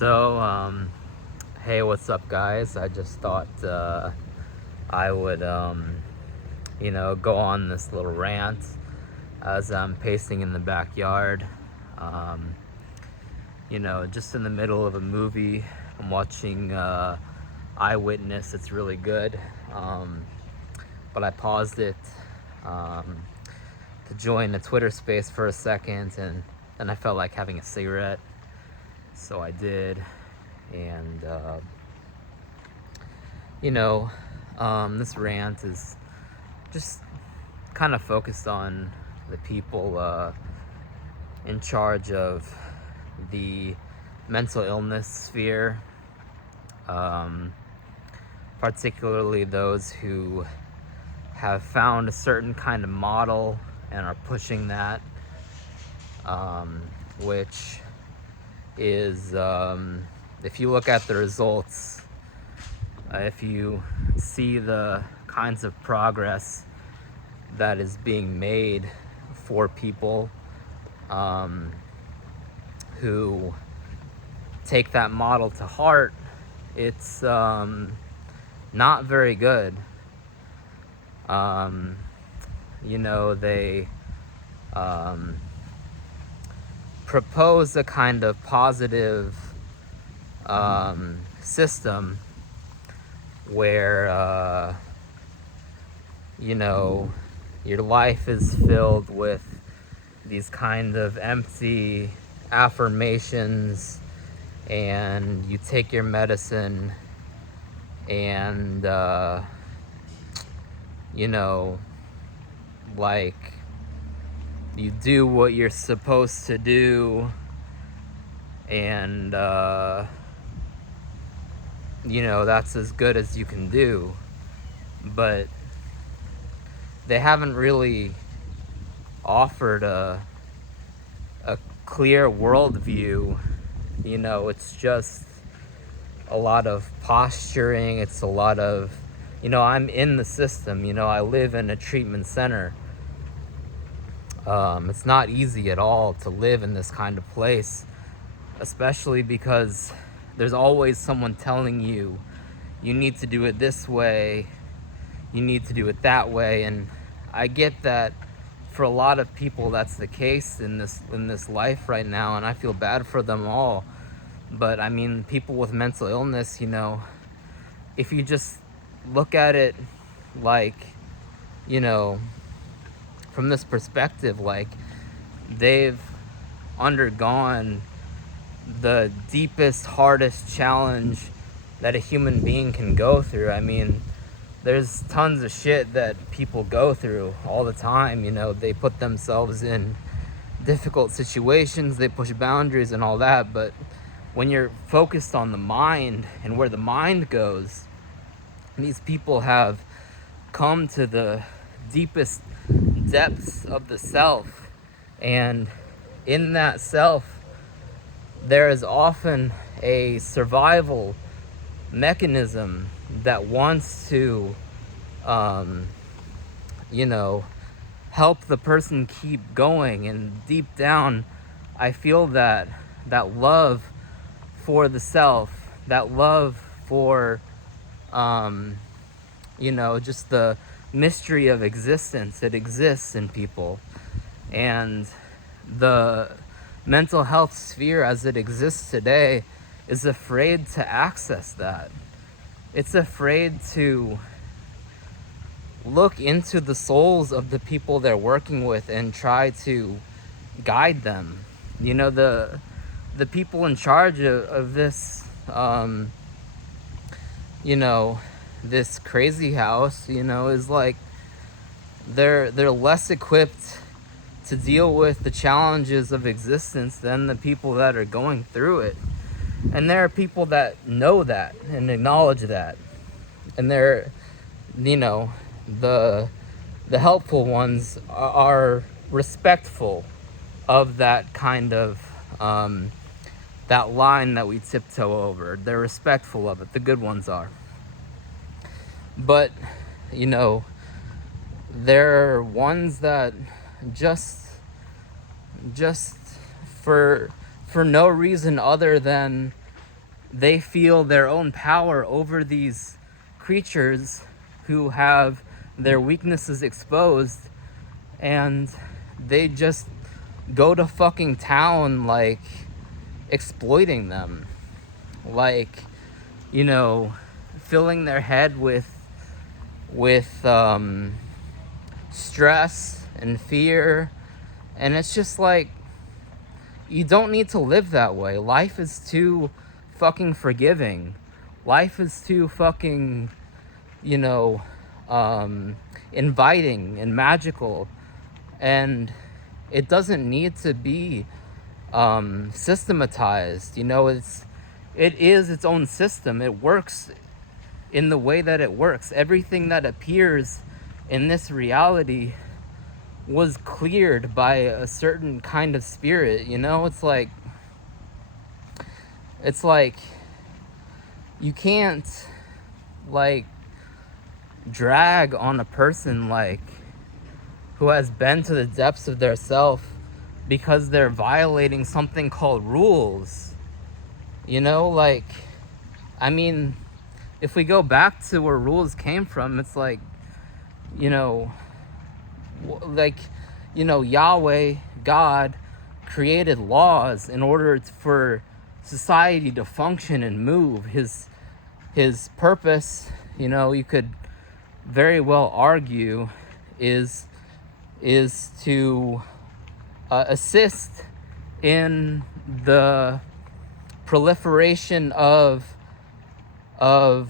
Hey, what's up, guys? I just thought I would, go on this little rant as I'm pacing in the backyard. Um, just in the middle of a movie. I'm watching Eyewitness. It's really good. But I paused it um, to join a Twitter space for a second, and then I felt like having a cigarette. So I did. And this rant is just kind of focused on the people in charge of the mental illness sphere, particularly those who have found a certain kind of model and are pushing that, which is, if you look at the results, if you see the kinds of progress that is being made for people who take that model to heart, it's not very good. They propose a kind of positive system where your life is filled with these kind of empty affirmations, and you take your medicine, and like, you do what you're supposed to do, and that's as good as you can do. But they haven't really offered a clear worldview. It's just a lot of posturing. It's a lot of, I'm in the system. I live in a treatment center. It's not easy at all to live in this kind of place, especially because there's always someone telling you, you need to do it this way, you need to do it that way. And I get that for a lot of people that's the case in this life right now, and I feel bad for them all. But I mean, people with mental illness, if you just look at it like, from this perspective, like, they've undergone the deepest, hardest challenge that a human being can go through. I mean, there's tons of shit that people go through all the time. They put themselves in difficult situations, they push boundaries and all that. But when you're focused on the mind and where the mind goes, these people have come to the deepest depths of the self. And in that self, there is often a survival mechanism that wants to, help the person keep going. And deep down, I feel that love for the self, that love for, just the mystery of existence, it exists in people. And the mental health sphere as it exists today is afraid to access that. It's afraid to look into the souls of the people they're working with and try to guide them. The people in charge of this, this crazy house, is like, they're less equipped to deal with the challenges of existence than the people that are going through it. And there are people that know that and acknowledge that. And they're, the helpful ones are respectful of that kind of, that line that we tiptoe over. They're respectful of it. The good ones are. But, there are ones that just for no reason other than they feel their own power over these creatures who have their weaknesses exposed, and they just go to fucking town, like, exploiting them, like, you know, filling their head with stress and fear. And it's just like, you don't need to live that way. Life is too fucking forgiving. Life is too fucking, you know, inviting and magical. And it doesn't need to be systematized. You know, it is its own system. It works in the way that it works. Everything that appears in this reality was cleared by a certain kind of spirit. You know, it's like you can't, like, drag on a person, like, who has been to the depths of their self because they're violating something called rules. You know, like, I mean, if we go back to where rules came from, it's like, you know, Yahweh, God, created laws in order for society to function and move. His purpose, you know, you could very well argue, is to assist in the proliferation of a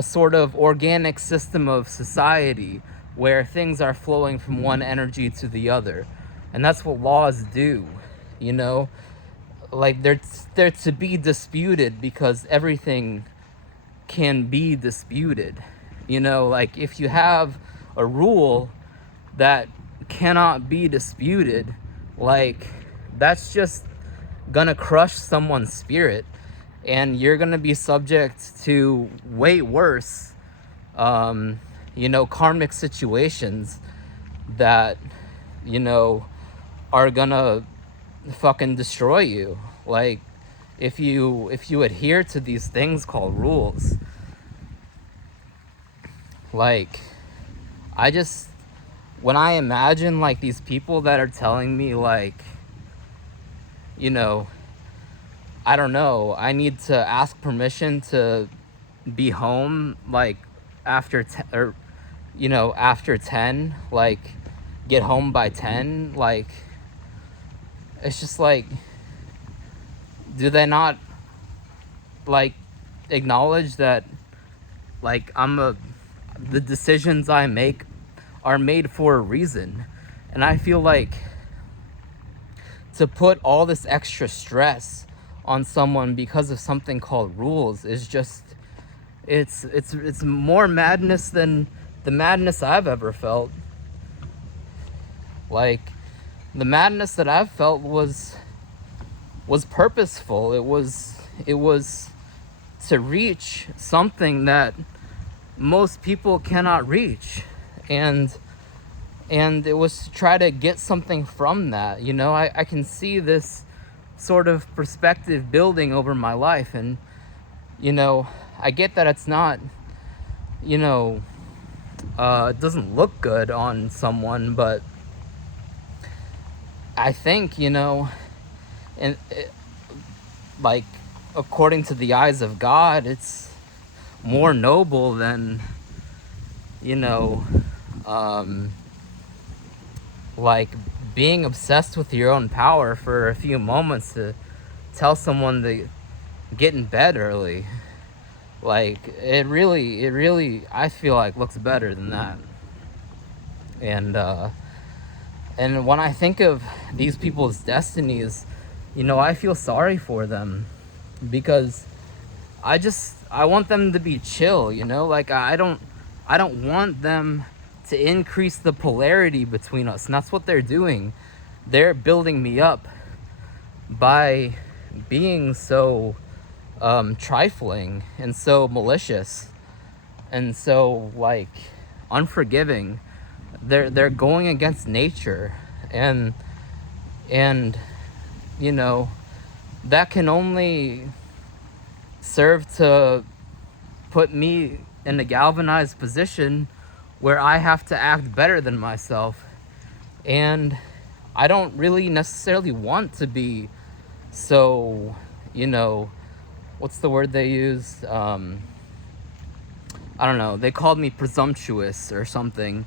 sort of organic system of society where things are flowing from one energy to the other. And that's what laws do, you know? Like, they're to be disputed because everything can be disputed. You know, like, if you have a rule that cannot be disputed, like, that's just gonna crush someone's spirit, and you're gonna be subject to way worse, you know, karmic situations that, you know, are gonna fucking destroy you. Like, if you adhere to these things called rules. Like, when I imagine, like, these people that are telling me, like, you know, I don't know, I need to ask permission to be home, like, after after 10, like, get home by 10, like, it's just like, do they not, like, acknowledge that, like, the decisions I make are made for a reason? And I feel like to put all this extra stress on someone because of something called rules is just, it's more madness than the madness I've ever felt. Like, the madness that I've felt was purposeful. It was to reach something that most people cannot reach, and it was to try to get something from that. You know, I can see this sort of perspective building over my life, and, you know, I get that it's not, you know, it doesn't look good on someone, but I think, you know, and like, according to the eyes of God, it's more noble than, you know, like, being obsessed with your own power for a few moments to tell someone to get in bed early. Like, it really, I feel like, looks better than that. And when I think of these people's destinies, you know, I feel sorry for them, because I want them to be chill, you know? Like, I don't want them to increase the polarity between us, and that's what they're doing. They're building me up by being so trifling and so malicious and so, like, unforgiving. They're going against nature, and you know, that can only serve to put me in a galvanized position where I have to act better than myself. And I don't really necessarily want to be so, what's the word they use? I don't know. They called me presumptuous or something.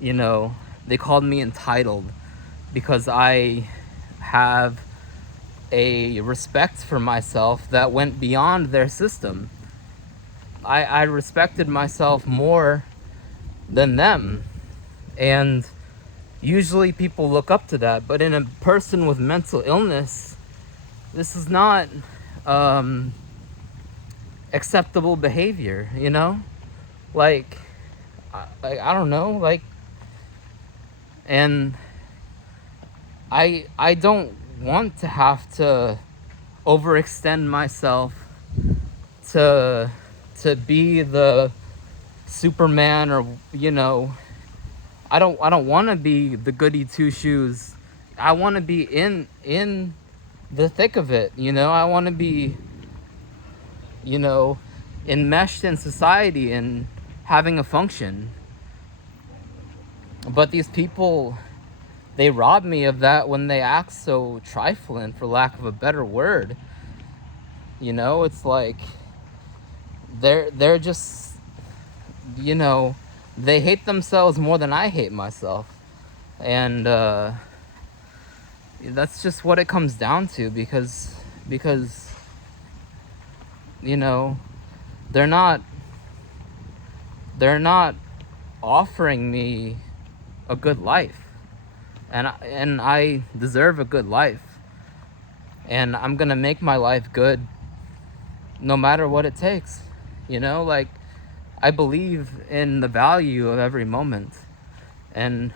They called me entitled because I have a respect for myself that went beyond their system. I respected myself more than them. And usually people look up to that. But in a person with mental illness, this is not acceptable behavior, Like, I don't know, and I don't want to have to overextend myself to be the Superman, or I don't want to be the goody two shoes. I want to be in the thick of it. I want to be enmeshed in society and having a function. But these people, they rob me of that when they act so trifling, for lack of a better word. It's like they're just, they hate themselves more than I hate myself. And that's just what it comes down to, because they're not offering me a good life, and I deserve a good life, and I'm gonna make my life good no matter what it takes. I believe in the value of every moment, and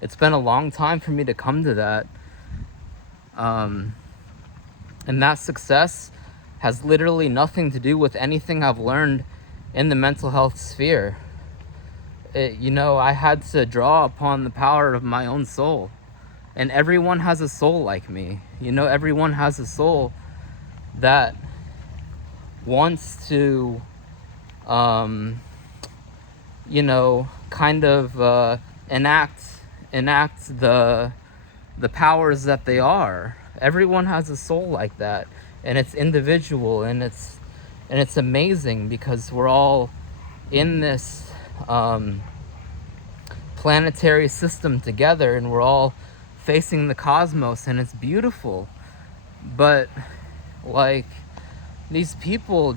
it's been a long time for me to come to that, and that success has literally nothing to do with anything I've learned in the mental health sphere. I had to draw upon the power of my own soul. And everyone has a soul like me. Everyone has a soul that wants to, kind of enact the powers that they are. Everyone has a soul like that. And it's individual, and it's amazing, because we're all in this planetary system together, and we're all facing the cosmos, and it's beautiful. But these people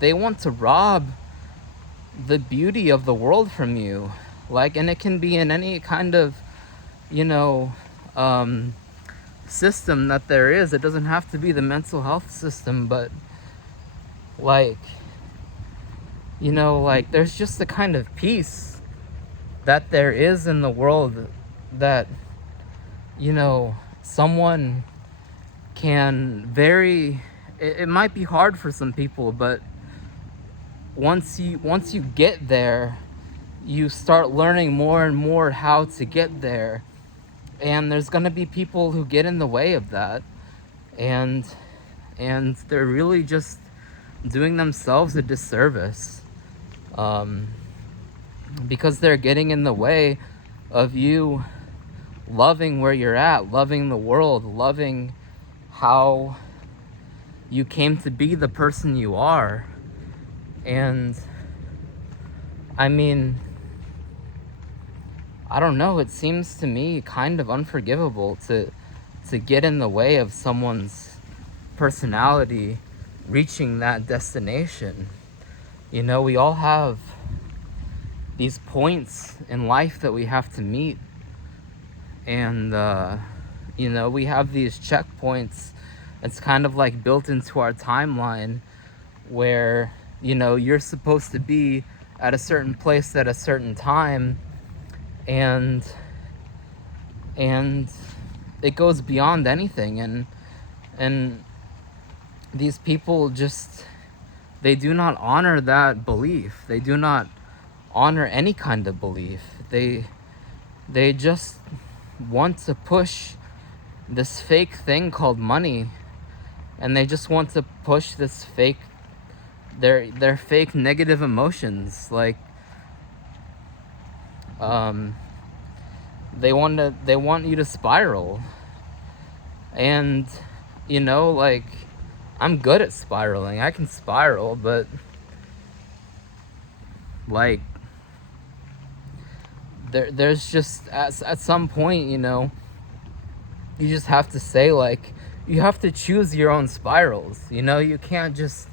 they want to rob the beauty of the world from you, and it can be in any kind of system that there is. It doesn't have to be the mental health system, but there's just the kind of peace that there is in the world that someone can it might be hard for some people, but once you get there, you start learning more and more how to get there. And there's going to be people who get in the way of that, and they're really just doing themselves a disservice, because they're getting in the way of you loving where you're at, loving the world, loving how you came to be the person you are. And I mean, I don't know, it seems to me kind of unforgivable to get in the way of someone's personality reaching that destination. We all have these points in life that we have to meet, and we have these checkpoints. It's kind of like built into our timeline, where you're supposed to be at a certain place at a certain time, and it goes beyond anything. And these people they do not honor that belief. They do not honor any kind of belief. They just want to push this fake thing called money, and they just want to push this fake, their fake negative emotions. Like, they want you to spiral. And like, I'm good at spiraling. I can spiral, but like, there's just at some point, you just have to say, like, you have to choose your own spirals. You can't just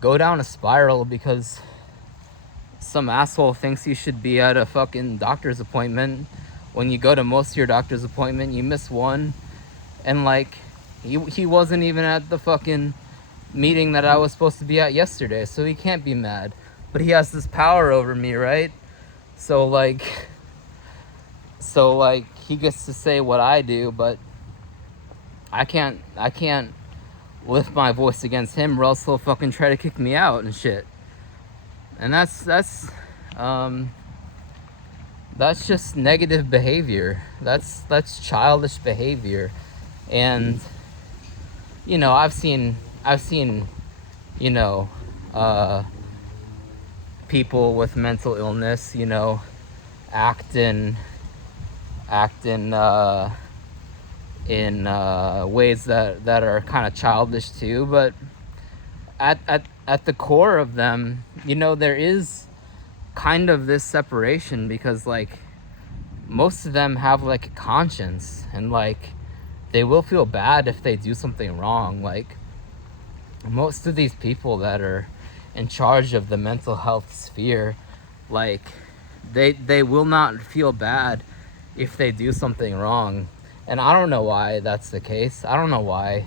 go down a spiral because some asshole thinks you should be at a fucking doctor's appointment. When you go to most of your doctor's appointment, you miss one, and like, he wasn't even at the fucking meeting that I was supposed to be at yesterday, so he can't be mad. But he has this power over me, right? So like, he gets to say what I do, but I can't lift my voice against him, or else he'll fucking try to kick me out and shit. And that's just negative behavior. That's childish behavior. And I've seen people with mental illness, act in ways that are kind of childish too. But at the core of them, there is kind of this separation, because like, most of them have like a conscience, and like, they will feel bad if they do something wrong. Like, most of these people that are in charge of the mental health sphere, like, they will not feel bad if they do something wrong. And I don't know why that's the case. I don't know why,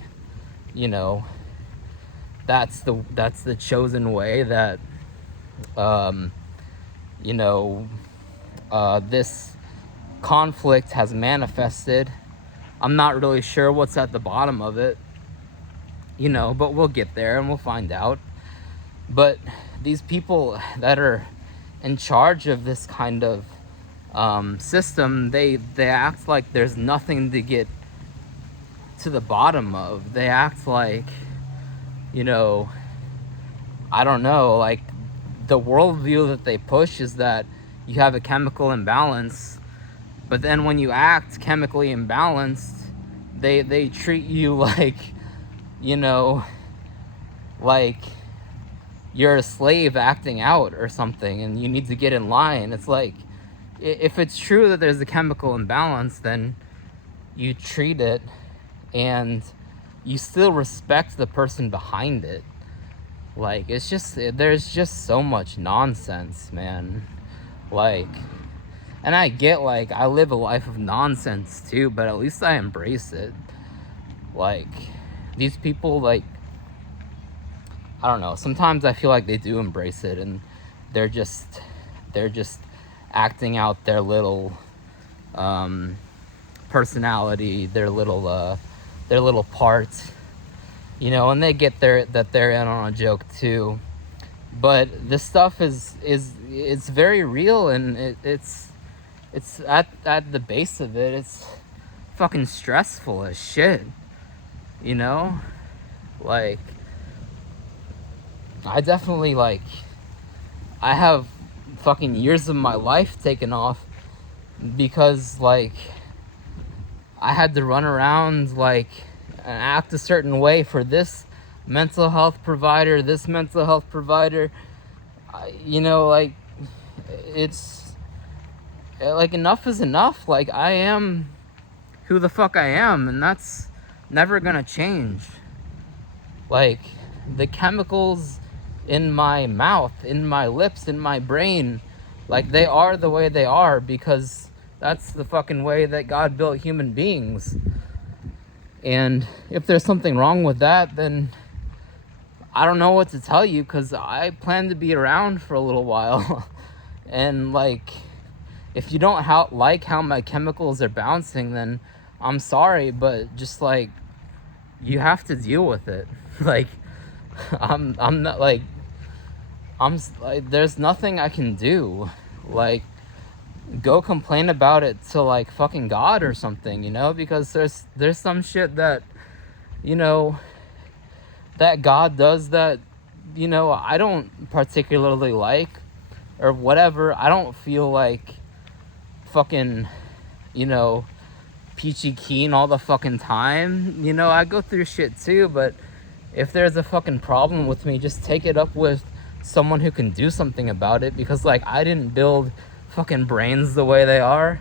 that's the chosen way that this conflict has manifested. I'm not really sure what's at the bottom of it, but we'll get there and we'll find out. But these people that are in charge of this kind of system, they act like there's nothing to get to the bottom of. They act like, I don't know, like, the worldview that they push is that you have a chemical imbalance, but then when you act chemically imbalanced, they treat you like, like you're a slave acting out or something, and you need to get in line. It's like, if it's true that there's a chemical imbalance, then you treat it, and you still respect the person behind it. Like, there's just so much nonsense, man. Like, and I get, like, I live a life of nonsense too, but at least I embrace it. Like, these people, like, I don't know, sometimes I feel like they do embrace it, and they're just acting out their little personality, their little parts, and they get that they're in on a joke too. But this stuff is it's very real, and it's at the base of it, it's fucking stressful as shit. Like, I definitely, like, I have fucking years of my life taken off because, like, I had to run around, like, and act a certain way for this mental health provider, like, it's like, enough is enough. Like, I am who the fuck I am, and that's never gonna change. Like, the chemicals in my mouth, in my lips, in my brain, like, they are the way they are because that's the fucking way that God built human beings. And if there's something wrong with that, then I don't know what to tell you, because I plan to be around for a little while. And, like, if you don't like how my chemicals are bouncing, then I'm sorry, but just, like, you have to deal with it. Like, I'm not, like, there's nothing I can do. Like, go complain about it to like fucking God or something, you know, because there's some shit that, you know, that God does that, you know, I don't particularly like or whatever. I don't feel like fucking, you know, peachy keen all the fucking time. You know, I go through shit too, but if there's a fucking problem with me, just take it up with someone who can do something about it, because like I didn't build fucking brains the way they are.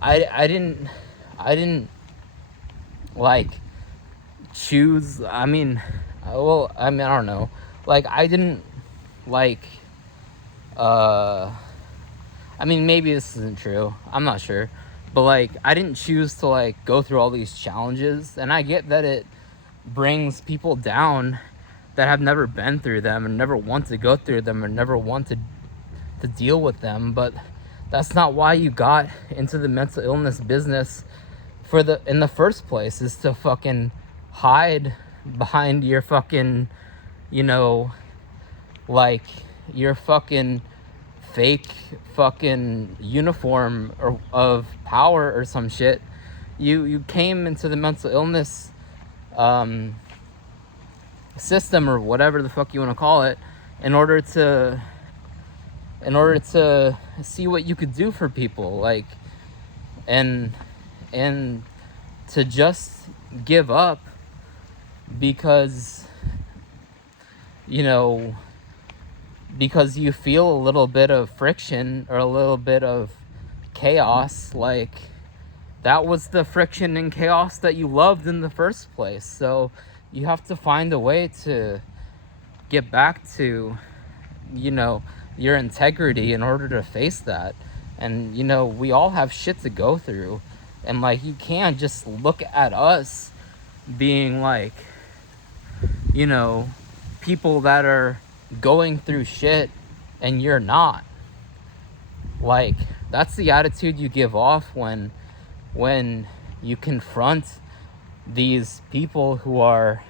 I didn't like choose. I mean, I don't know. Like I didn't like I mean, maybe this isn't true. I'm not sure. But like I didn't choose to like go through all these challenges, and I get that it brings people down that have never been through them and never want to go through them or never want to deal with them, but that's not why you got into the mental illness business in the first place, is to fucking hide behind your fucking, you know, like your fucking fake fucking uniform of power or some shit. You came into the mental illness system or whatever the fuck you want to call it in order to see what you could do for people, like, and to just give up because, you know, because you feel a little bit of friction or a little bit of chaos. Like, that was the friction and chaos that you loved in the first place. So you have to find a way to get back to, you know, your integrity in order to face that. And, you know, we all have shit to go through. And, like, you can't just look at us being, like, you know, people that are going through shit and you're not. Like, that's the attitude you give off when you confront these people who are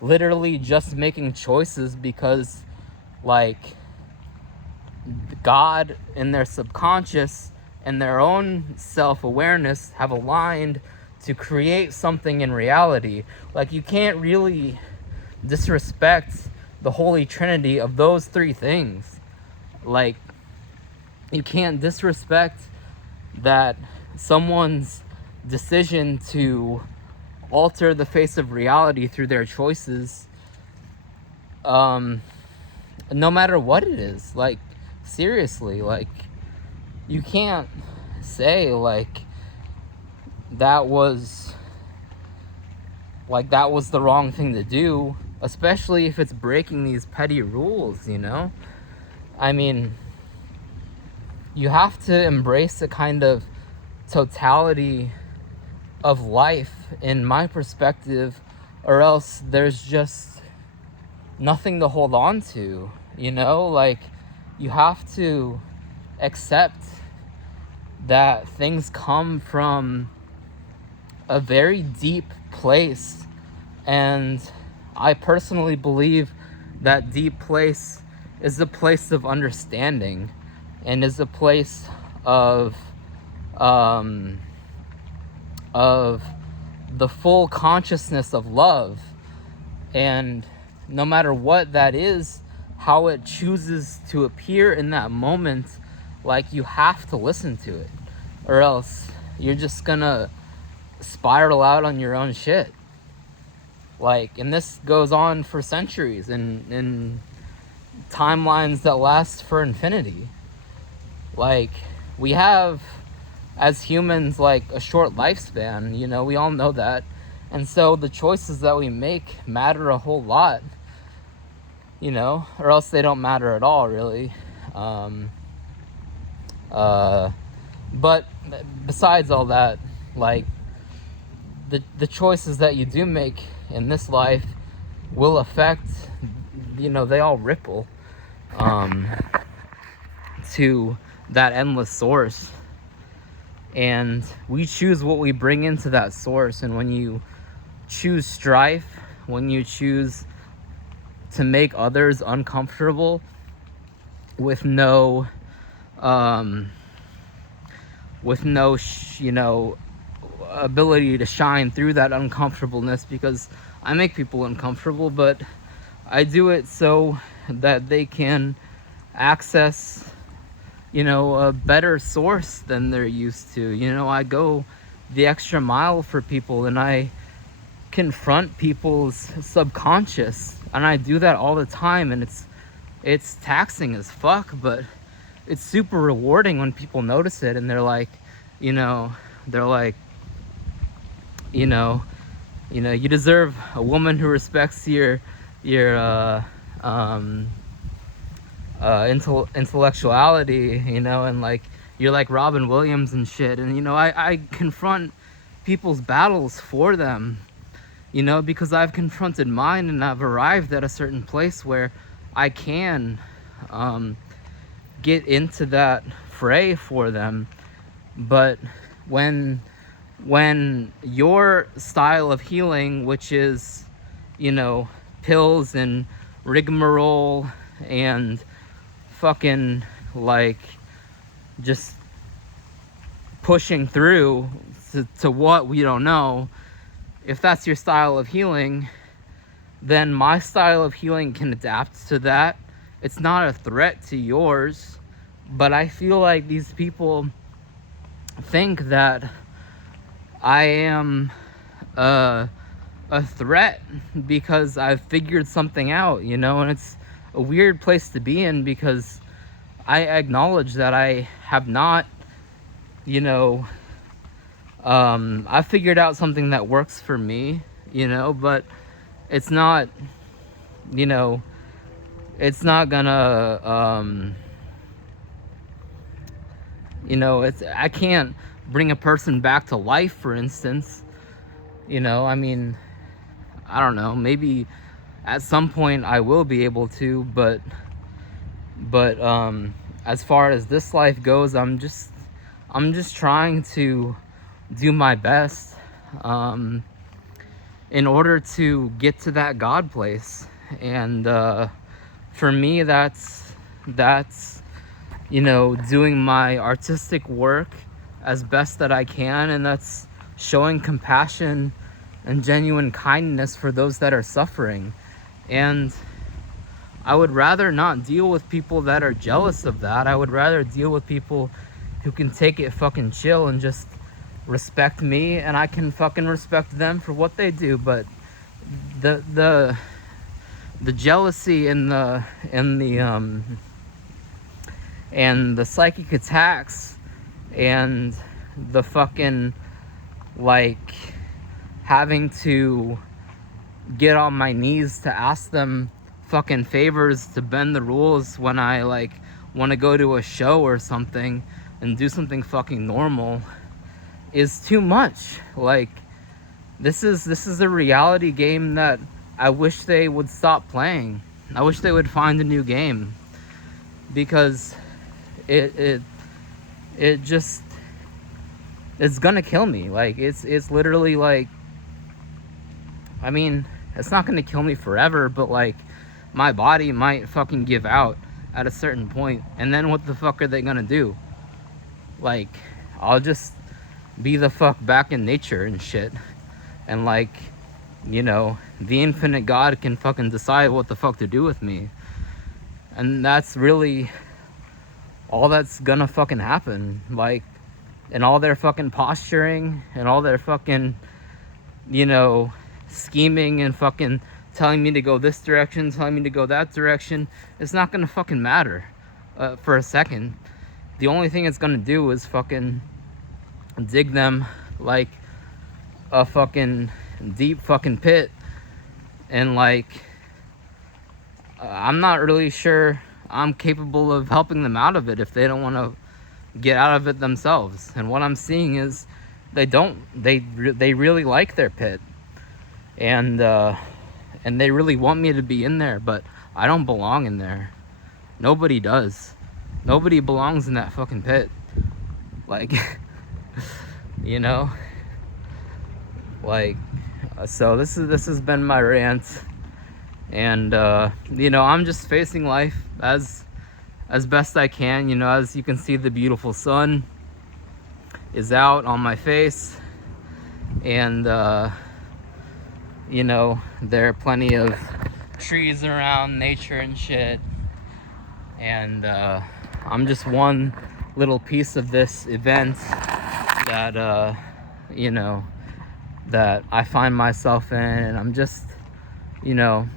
literally just making choices because, like, God in their subconscious and their own self-awareness have aligned to create something in reality. Like, you can't really disrespect the Holy Trinity of those three things. Like, you can't disrespect that someone's decision to alter the face of reality through their choices, no matter what it is. Like, seriously, like, you can't say like that was the wrong thing to do, especially if it's breaking these petty rules, you know? I mean, you have to embrace a kind of totality of life, in my perspective, or else there's just nothing to hold on to, you know? Like, you have to accept that things come from a very deep place, and I personally believe that deep place is a place of understanding and is a place of the full consciousness of love. And no matter what that is, how it chooses to appear in that moment, like, you have to listen to it, or else you're just gonna spiral out on your own shit. Like, and this goes on for centuries and in timelines that last for infinity. Like, we have, as humans, like, a short lifespan, you know, we all know that. And so the choices that we make matter a whole lot, you know, or else they don't matter at all, really. But besides all that, like, the choices that you do make in this life will affect, you know, they all ripple to that endless source. And we choose what we bring into that source. And when you choose strife, when you choose to make others uncomfortable with no with no ability to shine through that uncomfortableness, because I make people uncomfortable, but I do it so that they can access a better source than they're used to. I go the extra mile for people, and I confront people's subconscious, and I do that all the time, and it's taxing as fuck, but it's super rewarding when people notice it, and they're like, you deserve a woman who respects your intellectuality, and like you're like Robin Williams and shit, and I confront people's battles for them, because I've confronted mine, and I've arrived at a certain place where I can get into that fray for them. But when your style of healing, which is pills and rigmarole and fucking like just pushing through to what we don't know, if that's your style of healing, then my style of healing can adapt to that. It's not a threat to yours, but I feel like these people think that I am a threat because I've figured something out, and it's a weird place to be in, because I acknowledge that I have not, I figured out something that works for me, but it's not, it's not gonna, I can't bring a person back to life, for instance. I mean, I don't know, maybe at some point I will be able to, but as far as this life goes, I'm just trying to do my best in order to get to that God place. And for me, that's doing my artistic work as best that I can, and that's showing compassion and genuine kindness for those that are suffering. And I would rather not deal with people that are jealous of that. I would rather deal with people who can take it fucking chill and just respect me, and I can fucking respect them for what they do. But the jealousy and the psychic attacks and the fucking like having to get on my knees to ask them fucking favors to bend the rules when I like want to go to a show or something and do something fucking normal is too much. Like, this is a reality game that I wish they would stop playing. I wish they would find a new game, because it just, it's gonna kill me. Like, it's literally like, I mean, it's not gonna kill me forever, but like my body might fucking give out at a certain point, and then what the fuck are they gonna do? Like, I'll just be the fuck back in nature and shit, and like, the infinite God can fucking decide what the fuck to do with me. And that's really all that's gonna fucking happen. Like, and all their fucking posturing and all their fucking scheming and fucking telling me to go this direction, telling me to go that direction, it's not gonna fucking matter for a second. The only thing it's gonna do is fucking dig them like a fucking deep fucking pit. And like, I'm not really sure I'm capable of helping them out of it if they don't want to get out of it themselves. And what I'm seeing is they really like their pit, and they really want me to be in there, but I don't belong in there. Nobody does. Nobody belongs in that fucking pit. Like, like, so this has been my rant, and I'm just facing life as best I can. As you can see, the beautiful sun, is out on my face, and you know, there are plenty of trees around, nature and shit, and I'm just one little piece of this event that you know, that I find myself in, and I'm just, you know,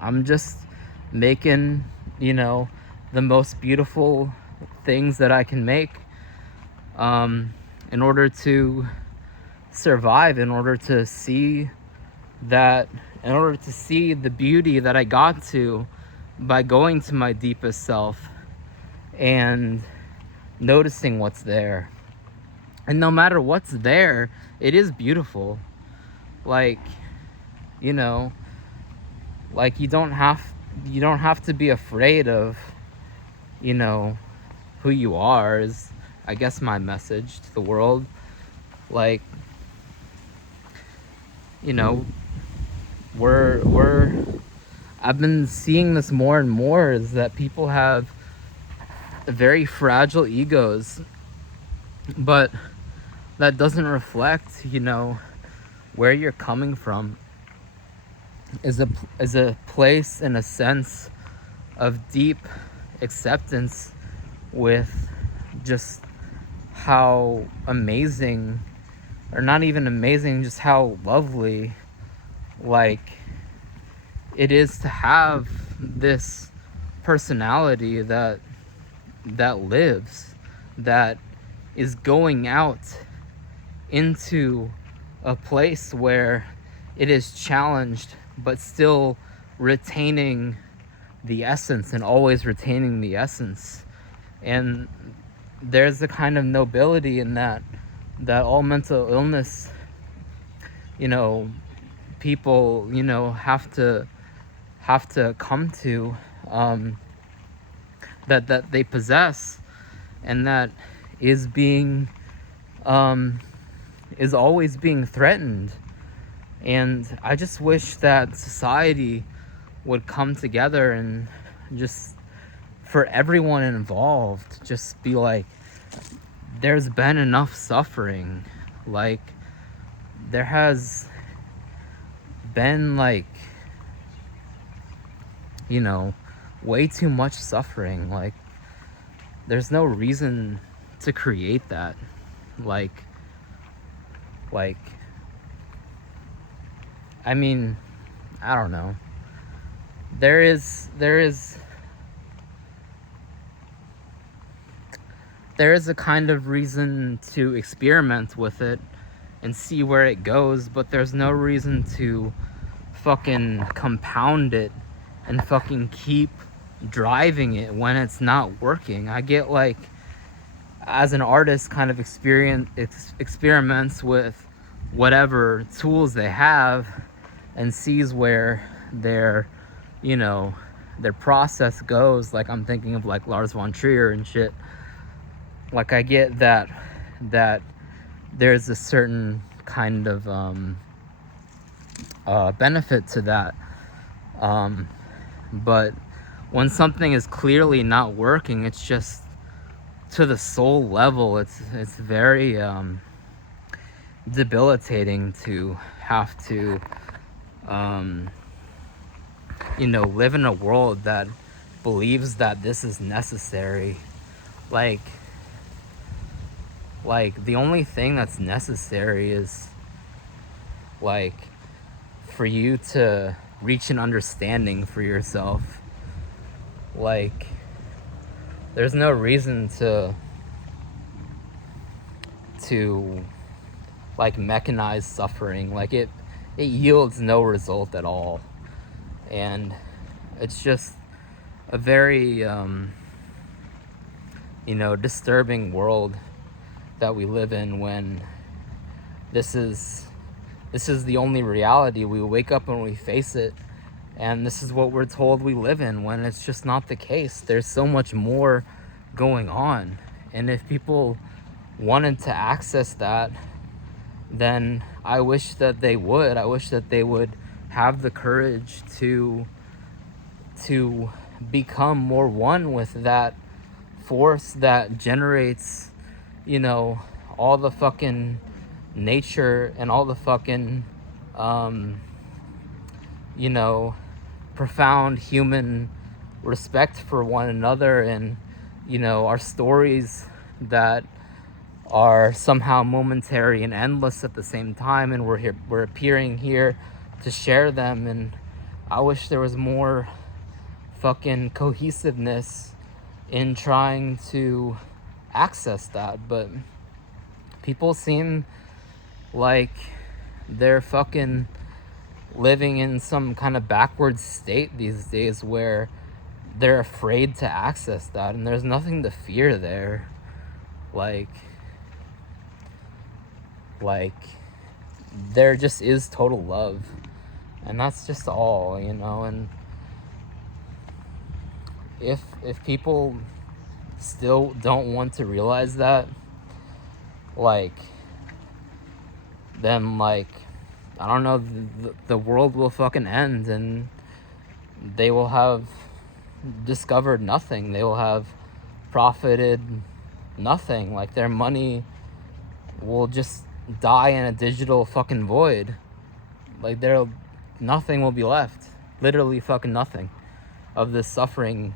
I'm just making, you know, the most beautiful things that I can make, in order to survive, in order to see that, in order to see the beauty that I got to by going to my deepest self and noticing what's there. And no matter what's there, it is beautiful. Like, you know, like you don't have to be afraid of, you know, who you are, is I guess my message to the world. Like, you know, we're I've been seeing this more and more, is that people have very fragile egos, but that doesn't reflect, you know, where you're coming from, is a place and a sense of deep acceptance with just how amazing, or not even amazing, just how lovely, like, it is to have this personality that lives, that is going out into a place where it is challenged, but still retaining the essence, and always retaining the essence. And there's a kind of nobility in that all mental illness, you know, people, you know, have to come to, that they possess, and that is being, is always being threatened. And I just wish that society would come together and just, for everyone involved, just be like, there's been enough suffering. Like, there has been, like, you know, way too much suffering. Like, there's no reason to create that. Like, I mean, I don't know. There is a kind of reason to experiment with it and see where it goes, but there's no reason to fucking compound it and fucking keep driving it when it's not working. I get, like, as an artist kind of experiments with whatever tools they have and sees where their, you know, their process goes. Like, I'm thinking of like Lars von Trier and shit. Like, I get that there's a certain kind of benefit to that, but when something is clearly not working, it's just, to the soul level, it's very debilitating to have to, you know, live in a world that believes that this is necessary. Like the only thing that's necessary is, like, for you to reach an understanding for yourself. Like, there's no reason to like mechanize suffering. Like, it yields no result at all, and it's just a very you know, disturbing world that we live in, when this is the only reality. We wake up and we face it, and this is what we're told we live in, when it's just not the case. There's so much more going on, and if people wanted to access that, then I wish that they would. I wish that they would have the courage to become more one with that force that generates, you know, all the fucking nature and all the fucking you know, profound human respect for one another, and you know, our stories that are somehow momentary and endless at the same time, and we're appearing here to share them. And I wish there was more fucking cohesiveness in trying to access that, but people seem like they're fucking living in some kind of backward state these days where they're afraid to access that, and there's nothing to fear there. Like there just is total love, and that's just all, you know. And if people still don't want to realize that, like, then, like, I don't know, the world will fucking end, and they will have discovered nothing. They will have profited nothing. Like, their money will just die in a digital fucking void. Like, nothing will be left. Literally fucking nothing of this suffering,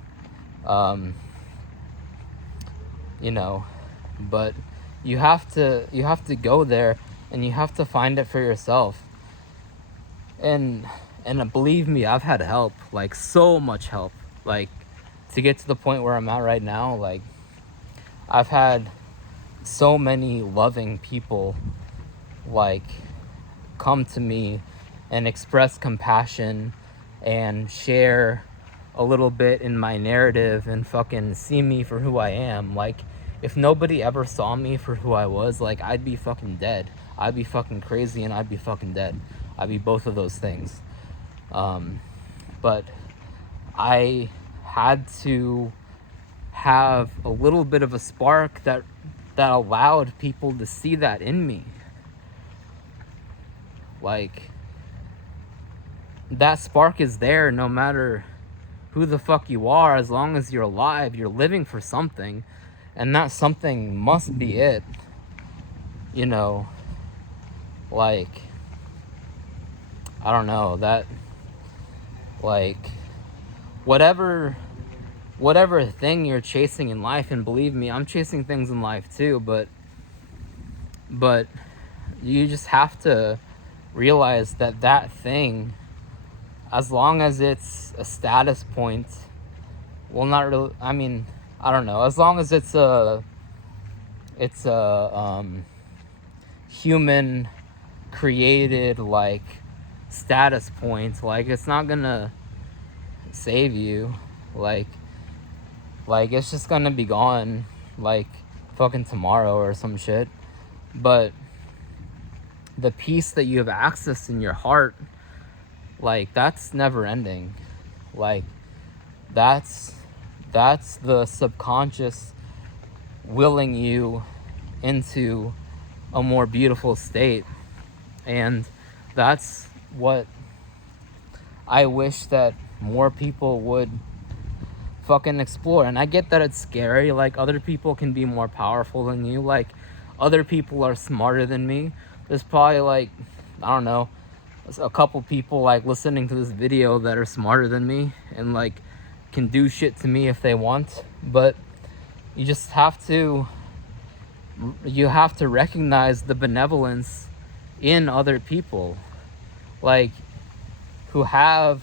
you know. But you have to go there, and you have to find it for yourself. And believe me, I've had help, like so much help, like to get to the point where I'm at right now. Like, I've had so many loving people like come to me and express compassion and share a little bit in my narrative and fucking see me for who I am. Like, if nobody ever saw me for who I was, like, I'd be fucking dead. I'd be fucking crazy, and I'd be fucking dead. I'd be both of those things. But I had to have a little bit of a spark that allowed people to see that in me. Like, that spark is there no matter who the fuck you are. As long as you're alive, you're living for something, and that something must be it, you know. Like, I don't know, that, like, whatever thing you're chasing in life, and believe me, I'm chasing things in life too, but you just have to realize that thing, as long as it's a status point, well, not really, I mean, I don't know, as long as it's a human created, like, status point, like, it's not gonna save you. Like it's just gonna be gone, like, fucking tomorrow or some shit. But the peace that you have accessed in your heart, like, that's never ending. Like, that's the subconscious willing you into a more beautiful state. And that's what I wish that more people would fucking explore. And I get that it's scary. Like, other people can be more powerful than you. Like, other people are smarter than me. There's probably, like, I don't know, a couple people, like, listening to this video that are smarter than me and, like, can do shit to me if they want. But you just have to recognize the benevolence in other people, like, who have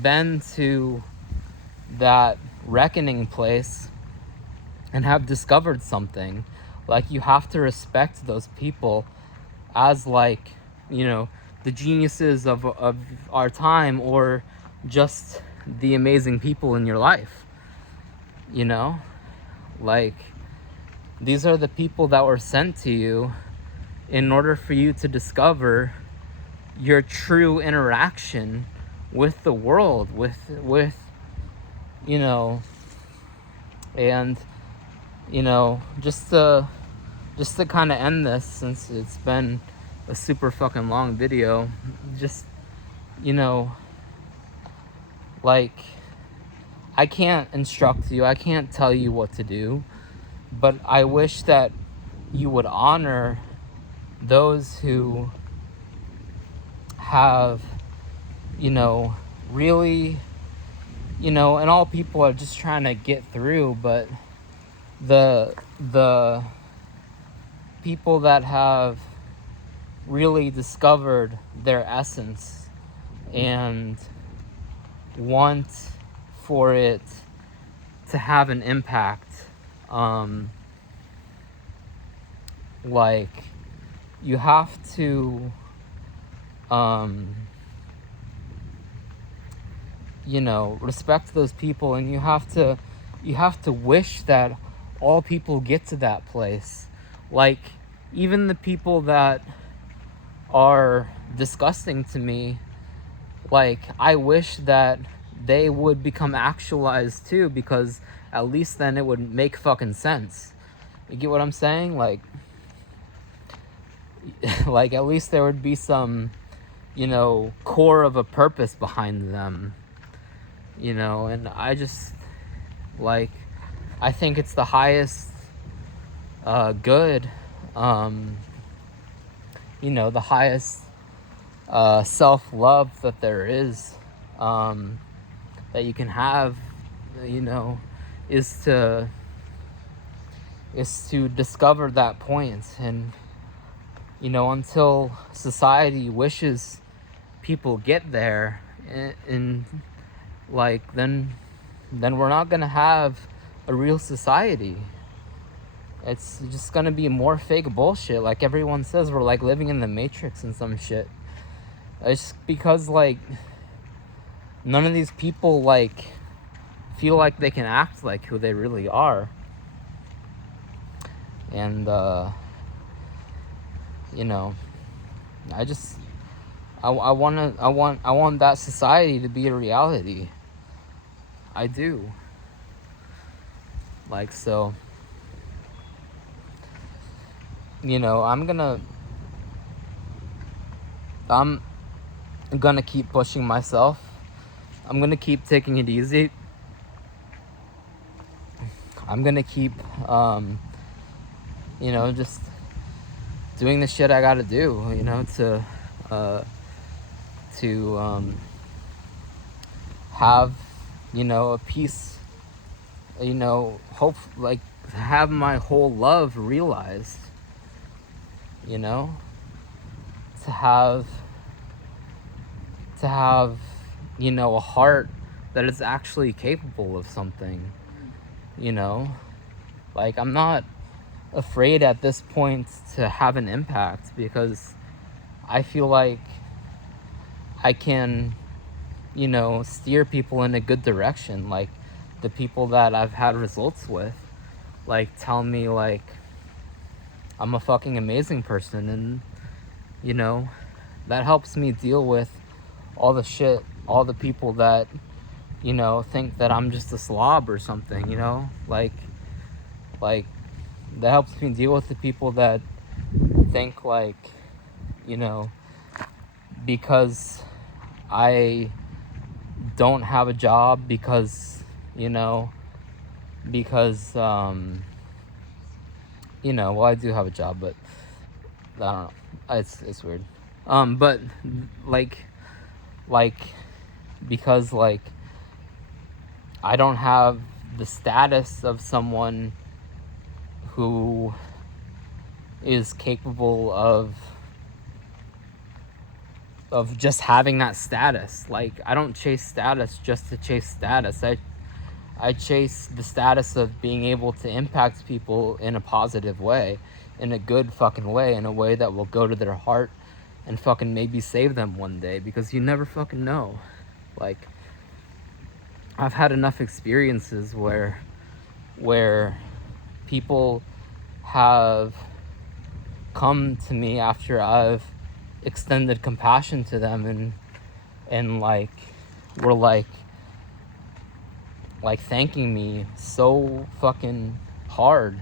been to that reckoning place and have discovered something. Like, you have to respect those people as, like, you know, the geniuses of our time, or just the amazing people in your life, you know. Like, these are the people that were sent to you in order for you to discover your true interaction with the world, with you know. And, you know, just to kind of end this, since it's been a super fucking long video, just, you know, like, I can't instruct you, I can't tell you what to do, but I wish that you would honor those who have, really, and all people are just trying to get through, but the people that have really discovered their essence and want for it to have an impact, like, you have to respect those people, and you have to wish that all people get to that place. Like, even the people that are disgusting to me, like, I wish that they would become actualized too, because at least then it would make fucking sense. You get what I'm saying? Like like, at least there would be some, core of a purpose behind them, and I just, like, I think it's the highest good, the highest self-love that there is, that you can have, is to discover that point. And until society wishes people get there, and like, then we're not gonna have a real society. It's just gonna be more fake bullshit. Like everyone says, we're like living in the Matrix and some shit. It's because, like, none of these people, like, feel like they can act like who they really are. And I want that society to be a reality. I do. Like, so, I'm gonna keep pushing myself. I'm gonna keep taking it easy. I'm gonna keep just doing the shit I gotta do, to have, a peace, hope, like, have my whole love realized, to have, a heart that is actually capable of something, like, I'm not afraid at this point to have an impact, because I feel like I can, steer people in a good direction. Like, the people that I've had results with, like, tell me, like, I'm a fucking amazing person, and that helps me deal with all the shit, all the people that think that I'm just a slob or something, like that helps me deal with the people that think, like, because I don't have a job, because well, I do have a job, but I don't know, it's weird, but like because, like, I don't have the status of someone who is capable of just having that status. Like, I don't chase status just to chase status. I chase the status of being able to impact people in a positive way, in a good fucking way, in a way that will go to their heart and fucking maybe save them one day, because you never fucking know. Like, I've had enough experiences where people have come to me after I've extended compassion to them, and like, were like thanking me so fucking hard.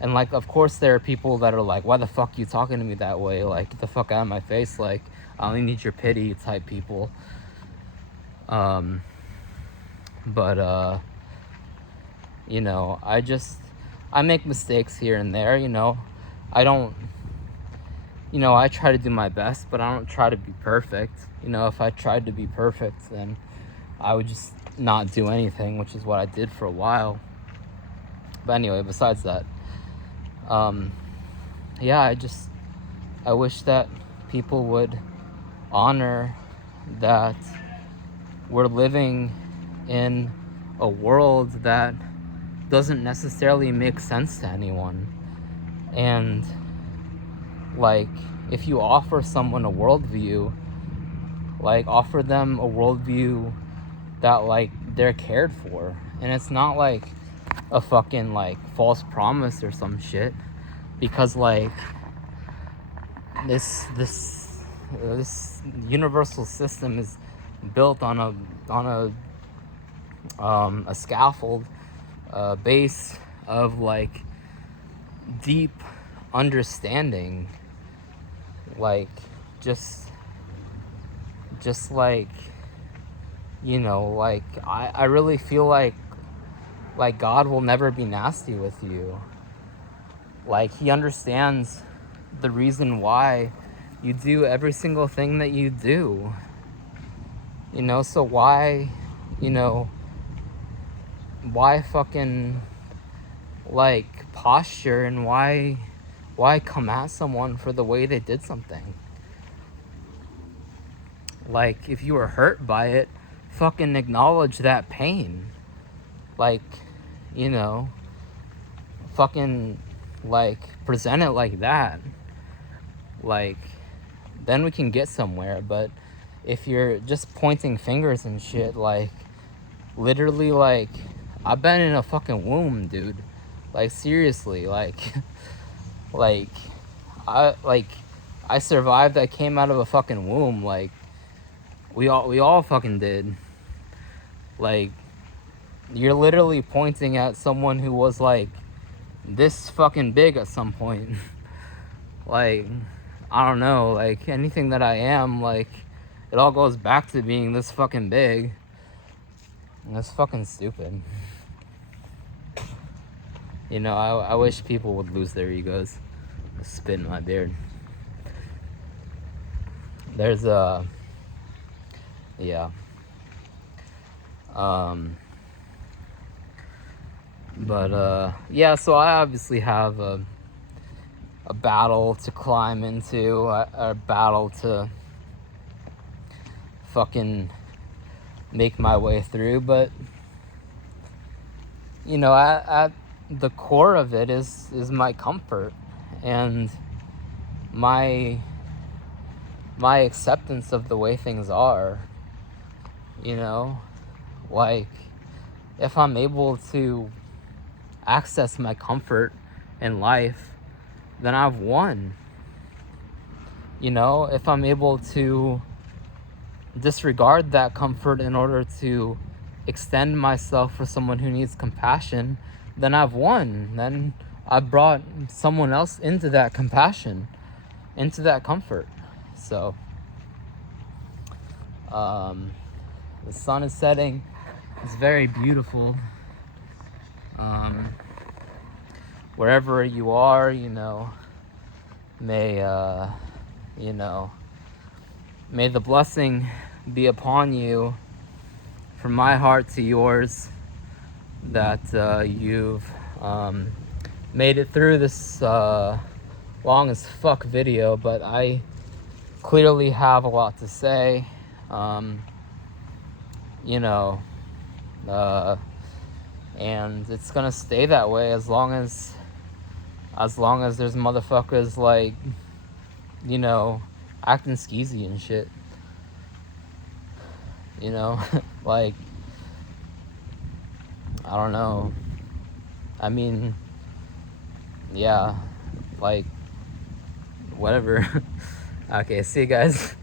And, like, of course there are people that are like, why the fuck are you talking to me that way? Like, get the fuck out of my face. Like, I only need your pity type people. But I I make mistakes here and there, you know. I don't, you know, I try to do my best, but I don't try to be perfect. You know, if I tried to be perfect, then I would just not do anything, which is what I did for a while. But anyway, besides that, yeah, I wish that people would honor that we're living in a world that doesn't necessarily make sense to anyone. And like, if you offer someone a worldview, like, offer them a worldview that like they're cared for. And it's not like a fucking like false promise or some shit, because like this universal system is built on a scaffold base of like deep understanding, like just like, you know, like I really feel like God will never be nasty with you. Like, he understands the reason why you do every single thing that you do, you know. So why, you know, why fucking like posture, and why come at someone for the way they did something? Like, if you were hurt by it, fucking acknowledge that pain. Like, you know, fucking like present it like that. Like, then we can get somewhere. But if you're just pointing fingers and shit, like, literally, like, I've been in a fucking womb, dude. Like, seriously, like like I survived. I came out of a fucking womb. Like, we all fucking did. Like, you're literally pointing at someone who was like this fucking big at some point. Like, I don't know, like, anything that I am, like, it all goes back to being this fucking big. And that's fucking stupid. You know, I wish people would lose their egos. Spit in my beard. There's yeah. Yeah, so I obviously have a battle to climb into, a battle to fucking make my way through. But, you know, at the core of it is my comfort and my acceptance of the way things are. You know, like, if I'm able to access my comfort in life, then I've won. You know, if I'm able to disregard that comfort in order to extend myself for someone who needs compassion, then I've won. Then I brought someone else into that compassion, into that comfort. So the sun is setting. It's very beautiful. Wherever you are, you know, may you know, may the blessing be upon you, from my heart to yours, that you've made it through this long as fuck video. But I clearly have a lot to say. You know, and it's gonna stay that way as long as there's motherfuckers like, you know, acting skeezy and shit. You know, like, I don't know. I mean, yeah, like, whatever. Okay, see you guys.